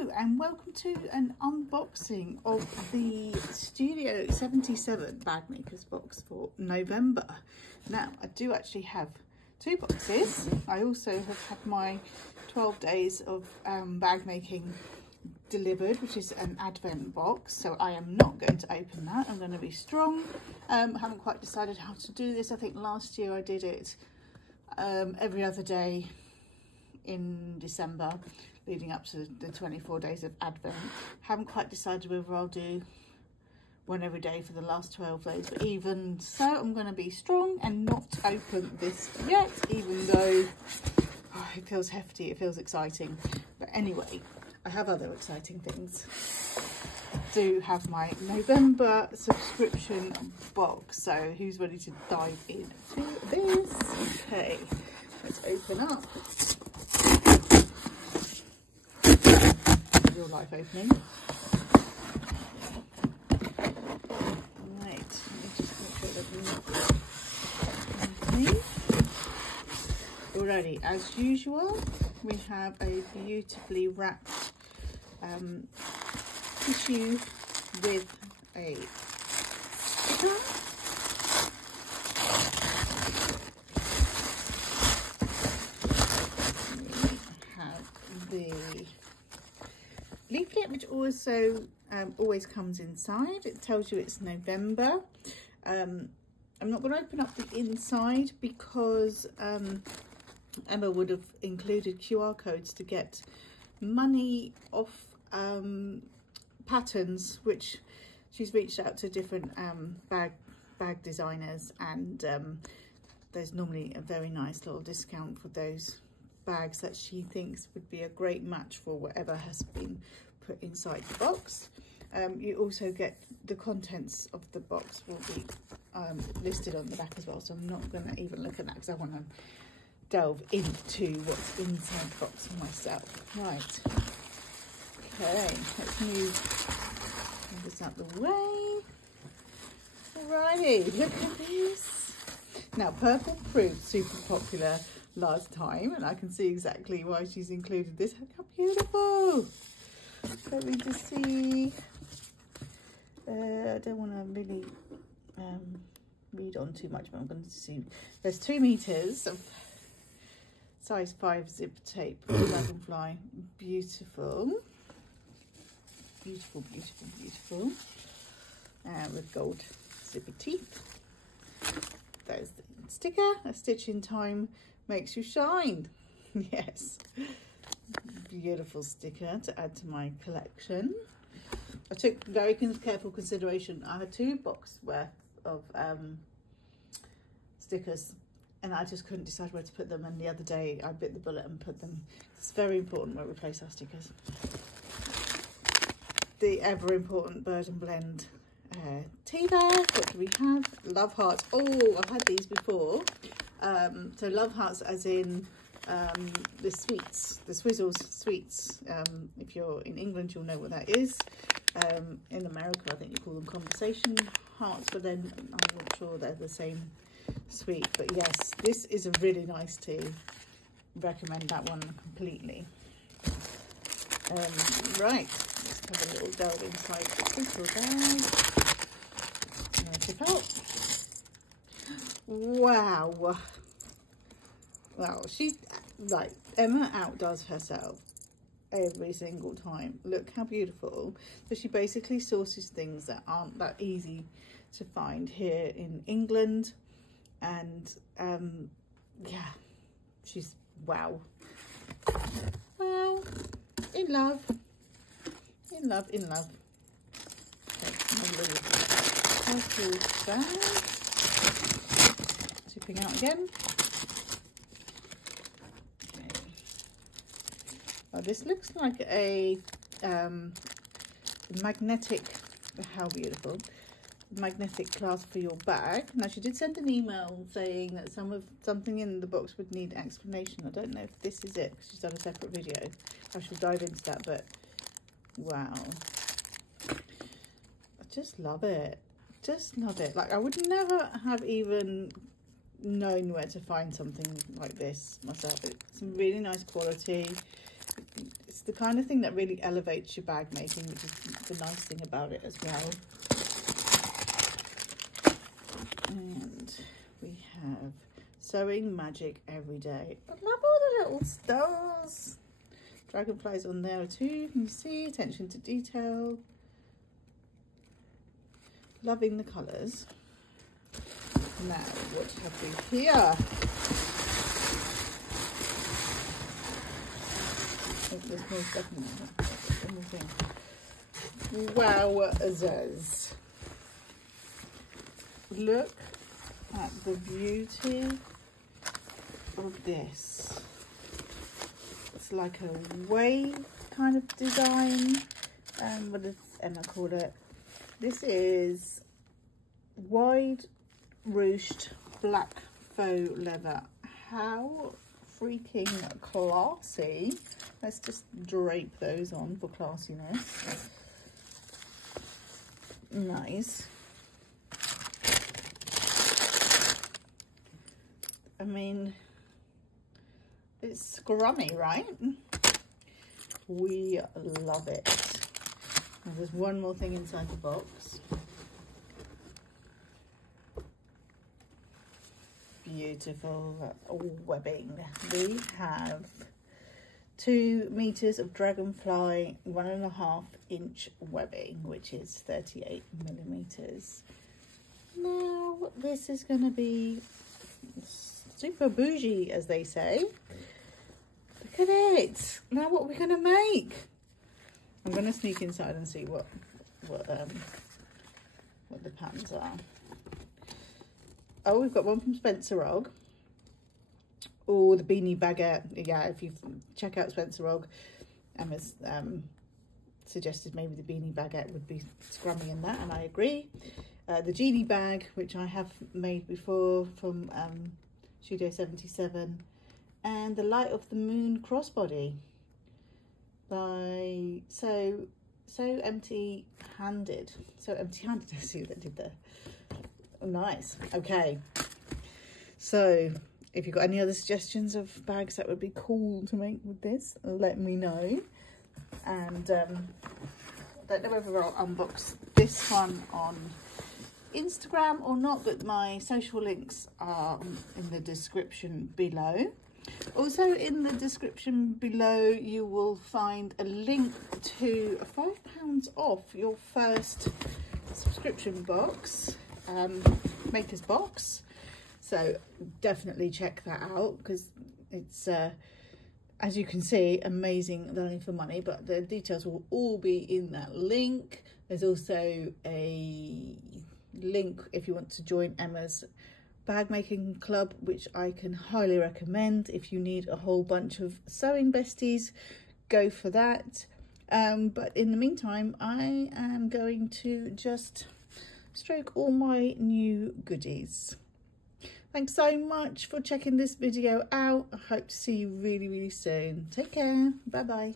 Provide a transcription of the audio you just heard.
Hello and welcome to an unboxing of the Studio 77 bag makers box for November. Now I do actually have two boxes. I also have had my 12 days of bag making delivered, which is an advent box, so I am not going to open that. I'm going to be strong. I haven't quite decided how to do this. I think last year I did it every other day in December leading up to the 24 days of Advent. Haven't quite decided whether I'll do one every day for the last 12 days, but even so I'm going to be strong and not open this yet, even though it feels hefty, it feels exciting. But anyway, I have other exciting things. I do have my November subscription box, so who's ready to dive into this? Okay, let's open up. Real life opening. Right, let me just make sure that alrighty, as usual, we have a beautifully wrapped tissue with a sticker. We have the leaflet, which also always comes inside. It tells you it's November. I'm not going to open up the inside because Emma would have included QR codes to get money off patterns, which she's reached out to different bag designers, and there's normally a very nice little discount for those bags that she thinks would be a great match for whatever has been put inside the box. You also get the contents of the box will be listed on the back as well, so I'm not going to even look at that because I want to delve into what's inside the box for myself. Right, okay, let's move this out the way. Alrighty, look at this. Now, purple proved super popular last time, and I can see exactly why she's included this. Look how beautiful. Let me just see. I don't want to really read on too much, but I'm going to see. There's 2 meters of size 5 zip tape dragonfly. Beautiful. Beautiful, beautiful, beautiful. With gold zipper teeth. There's the sticker. A stitch in time makes you shine. Yes. Beautiful sticker to add to my collection. I took very careful consideration. I had 2 boxes worth of stickers, and I just couldn't decide where to put them, and the other day I bit the bullet and put them. It's very important where we place our stickers. The ever important Bird and Blend tea bag. What do we have? Love hearts. Oh, I've had these before. So love hearts as in the sweets, the Swizzles sweets. If you're in England, you'll know what that is. In America, I think you call them conversation hearts, but then I'm not sure they're the same sweet. But yes, this is a really nice tea. Recommend that one completely. Right, let's have a little delve inside the crystal bag. Tip out. Wow. Wow, Emma outdoes herself every single time. Look how beautiful. So she basically sources things that aren't that easy to find here in England, and yeah, she's wow. Well, in love. Okay, a little purple bag. Tipping out again. Oh, this looks like a magnetic, how beautiful, magnetic clasp for your bag. Now, she did send an email saying that something in the box would need explanation. I don't know if this is it, because she's done a separate video. I shall dive into that, but wow. I just love it. Just love it. Like, I would never have even known where to find something like this myself. It's some really nice quality. It's the kind of thing that really elevates your bag making, which is the nice thing about it as well. And we have Sewing Magic Every Day. I love all the little stars. Dragonflies on there too. Can you see? Attention to detail. Loving the colours. Now, what have we here? Oh, there's more stuff in there. Wowzers. Look at the beauty of this. It's like a wave kind of design. What does Emma call it? This is wide ruched black faux leather. How freaking classy. Let's just drape those on for classiness. Nice. I mean, it's scrummy, right? We love it. Now, there's one more thing inside the box. Beautiful webbing. We have 2 meters of Dragonfly 1.5 inch webbing, which is 38 millimeters. Now, this is going to be super bougie, as they say. Look at it. Now what we're going to make. I'm going to sneak inside and see what the patterns are. Oh, we've got one from Spencer Ogg. Oh, the beanie baguette. Yeah, if you check out Spencer Ogg, Emma's suggested maybe the beanie baguette would be scrummy in that, and I agree. The genie bag, which I have made before from Studio 77, and the Light of the Moon crossbody by so empty-handed. I see what that did there. Oh, nice. Okay, so if you've got any other suggestions of bags that would be cool to make with this, let me know. And I don't know whether I'll unbox this one on Instagram or not, but my social links are in the description below. Also in the description below you will find a link to £5 off your first subscription box, maker's box. So definitely check that out, because it's as you can see, amazing value for money, but the details will all be in that link. There's also a link if you want to join Emma's bag making club, which I can highly recommend. If you need a whole bunch of sewing besties, go for that. But in the meantime, I am going to just stroke all my new goodies. Thanks so much for checking this video out. I hope to see you really, really soon. Take care. Bye bye.